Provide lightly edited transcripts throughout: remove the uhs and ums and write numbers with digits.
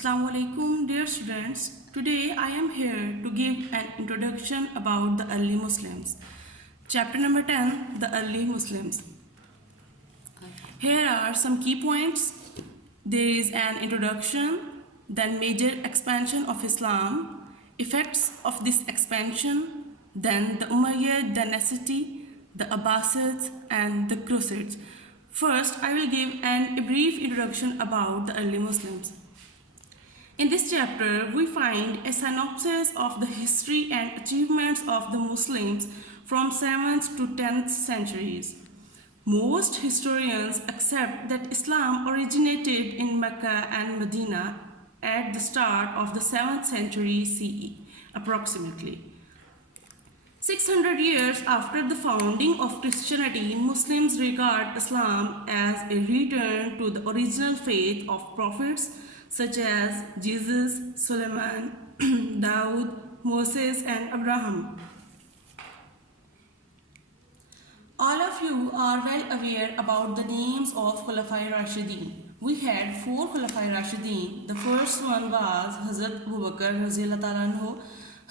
Assalamu alaikum, dear students. Today I am here to give an introduction about the early Muslims. Chapter number 10, the early Muslims. Here are some key points. There is an introduction, then major expansion of Islam, effects of this expansion, then the Umayyad dynasty, the Abbasids and the Crusades. First, I will give a brief introduction about the early Muslims. In this chapter, we find a synopsis of the history and achievements of the Muslims from 7th to 10th centuries. Most historians accept that Islam originated in Mecca and Medina at the start of the 7th century CE, approximately. 600 years after the founding of Christianity, Muslims regard Islam as a return to the original faith of prophets such as Jesus, Solomon, Daud, Moses and Abraham. All of you are well aware about the names of Khulafai Rashidin. We had 4 Khulafai Rashidin. The first one was Hazrat Abu Bakr Raziyallahu Ta'ala Anhu,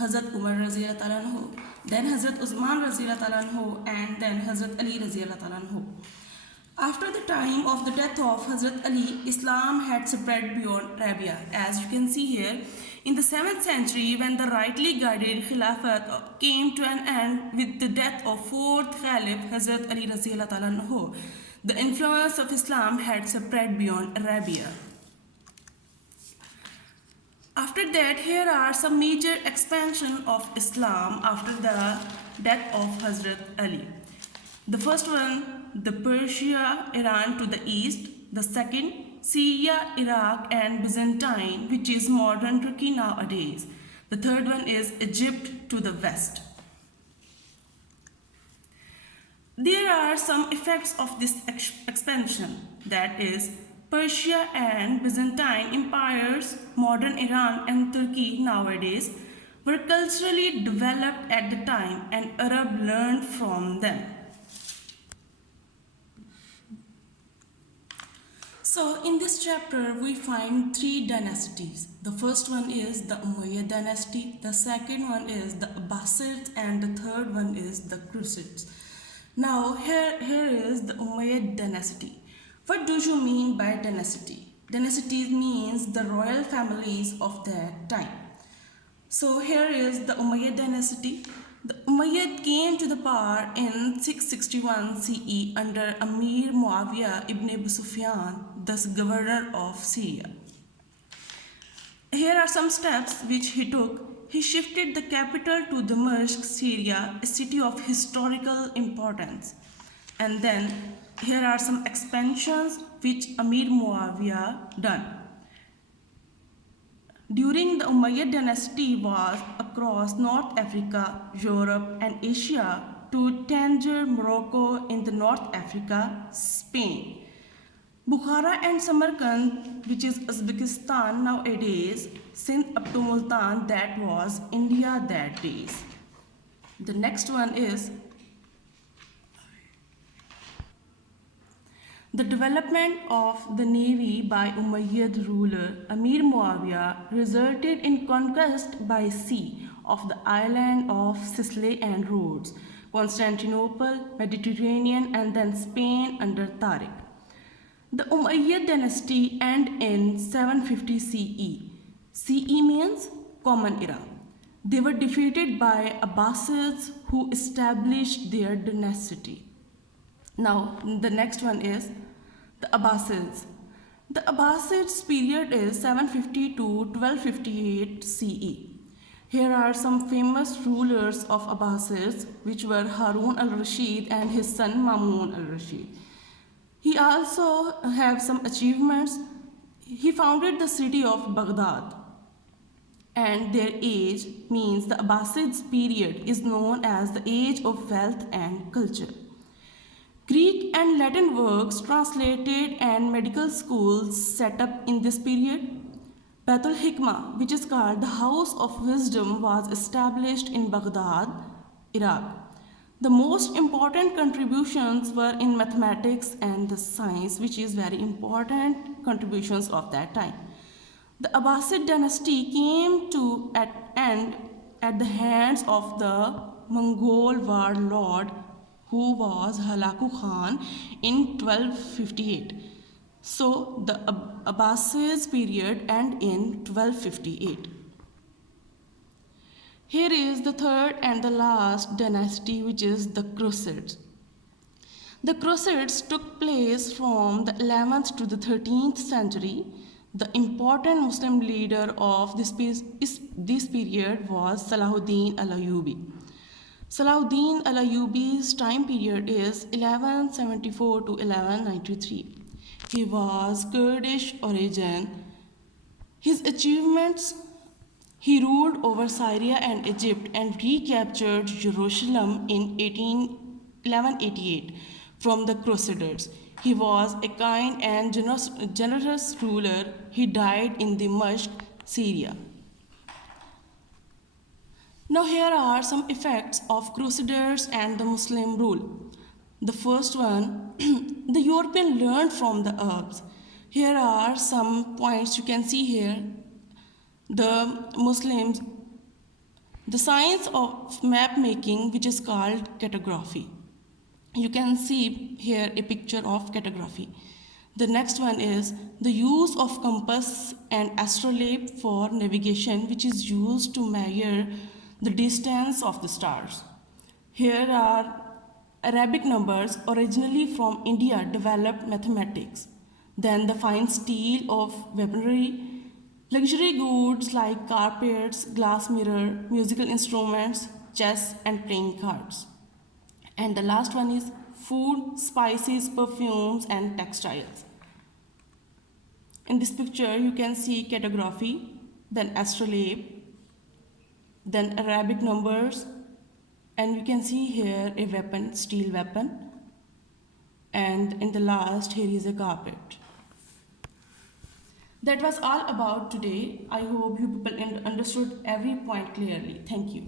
Hazrat Umar Raziyallahu Ta'ala Anhu, then Hazrat Usman Raziyallahu Ta'ala Anhu, and then Hazrat Ali Raziyallahu Ta'ala Anhu. After the time of the death of Hazrat Ali, Islam had spread beyond Arabia. As you can see here, in the 7th century, when the rightly guided Khilafat came to an end with the death of 4th Caliph Hazrat Ali Raziyallahu Ta'ala Anhu, the influence of Islam had spread beyond Arabia. After that, here are some major expansion of Islam after the death of Hazrat Ali. The first one, the Persia, Iran to the east. The second, Syria, Iraq and Byzantine, which is modern Turkey nowadays. The third one is Egypt to the west. There are some effects of this expansion, that is, Persia and Byzantine empires, modern Iran and Turkey nowadays, were culturally developed at the time and Arab learned from them. So in this chapter we find 3 dynasties. The first one is the Umayyad dynasty, the second one is the Abbasids and the third one is the Crusades. Now here is the Umayyad dynasty. What do you mean by dynasty? Dynasty means the royal families of that time. So here is the Umayyad dynasty. The Umayyad came to the power in 661 CE under Amir Muawiyah ibn Abu Sufyan, thus governor of Syria. Here are some steps which he took. He shifted the capital to Damascus, Syria, a city of historical importance. And then here are some expansions which Amir Muawiyah done. During the Umayyad dynasty was across North Africa, Europe and Asia to Tangier, Morocco in the North Africa, Spain. Bukhara and Samarkand, which is Uzbekistan nowadays, Sindh up to Multan, that was India that days. The next one is the development of the navy by Umayyad ruler Amir Muawiyah resulted in conquest by sea of the island of Sicily and Rhodes, Constantinople, Mediterranean and then Spain under Tariq. The Umayyad dynasty ended in 750 CE. CE means Common Era. They were defeated by Abbasids who established their dynasty. Now the next one is the Abbasids. The Abbasids period is 750 to 1258 CE. Here are some famous rulers of Abbasids, which were Harun al-Rashid and his son Mamun al-Rashid. He also have some achievements. He founded the city of Baghdad, and their age means the Abbasids period is known as the age of wealth and culture. Greek and Latin works translated and medical schools set up in this period. Baitul Hikmah, which is called the House of Wisdom, was established in Baghdad, Iraq. The most important contributions were in mathematics and the science, which is very important contributions of that time. The Abbasid dynasty came to an end at the hands of the Mongol warlord who was Halaku Khan in 1258. So the Abbasids period ended in 1258. Here is the third and the last dynasty, which is the Crusades. The Crusades took place from the 11th to the 13th century. The important Muslim leader of this period was Salahuddin al-Ayyubi. Salahuddin al-Ayyubi's time period is 1174 to 1193. He was Kurdish origin. His achievements: he ruled over Syria and Egypt and recaptured Jerusalem in 1188 from the Crusaders. He was a kind and generous ruler. He died in Damascus, Syria. Now here are some effects of Crusaders and the Muslim rule. The first one, the European learned from the Arabs. Here are some points you can see here. The Muslims, the science of map making, which is called cartography. You can see here a picture of cartography. The next one is the use of compass and astrolabe for navigation, which is used to measure the distance of the stars. Here are Arabic numbers, originally from India, developed mathematics. Then the fine steel of weaponry, luxury goods like carpets, glass mirror, musical instruments, chess and playing cards. And the last one is food, spices, perfumes and textiles. In this picture you can see cartography, then astrolabe, then Arabic numbers, and you can see here a weapon, steel weapon, and in the last here is a carpet. That was all about today. I hope you people understood every point clearly. Thank you.